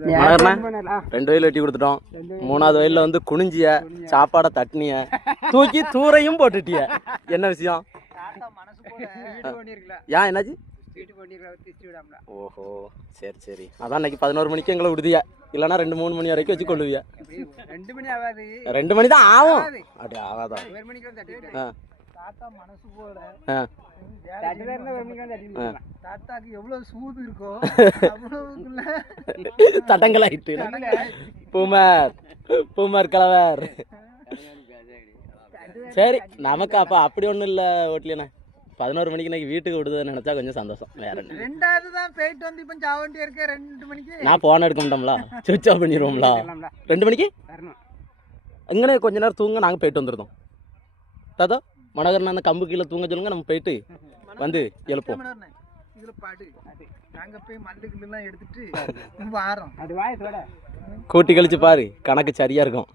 மனோகரண்ணா 2 வயல் வெட்டி கொடுத்துட்டோம். 3வது வயல்ல வந்து குனிஞ்சிய சாப்பாடை தட்டினிய தூக்கி தூரையும் போட்டுட்டிய. என்ன விஷயம்? ஏன் என்னாச்சு? ஓஹோ சரி சரி. அதான் இன்னைக்கு 11 மணிக்கு எங்களை விடுதியா, இல்லைன்னா 2-3 மணி வரைக்கும் வச்சு கொள்ளுவியா? 2 மணி தான் ஆகும். அப்படி ஆகாதான். தடங்களாயிட்டு பூமர் கலவர். சரி நமக்கு அப்ப அப்படி ஒண்ணும் இல்ல. ஓட்டலியண்ணா 11 மணிக்கு இன்னைக்கு வீட்டுக்கு விடுதல் நினைச்சா கொஞ்சம் சந்தோஷம். வேற நான் போன் எடுக்க மாட்டோம்ல, சுவிட்ச் ஆஃப் பண்ணிடுவோம்ல. 2 மணிக்கு இங்கனே கொஞ்ச நேரம் தூங்க நாங்க போயிட்டு வந்துருந்தோம். தாத்தா மனோகரன் அந்த கம்பு கீழே தூங்க சொல்லுங்க, நம்ம போயிட்டு வந்து எழுப்போம். கூட்டி கழிச்சு பாரு, கணக்கு சரியா இருக்கும்.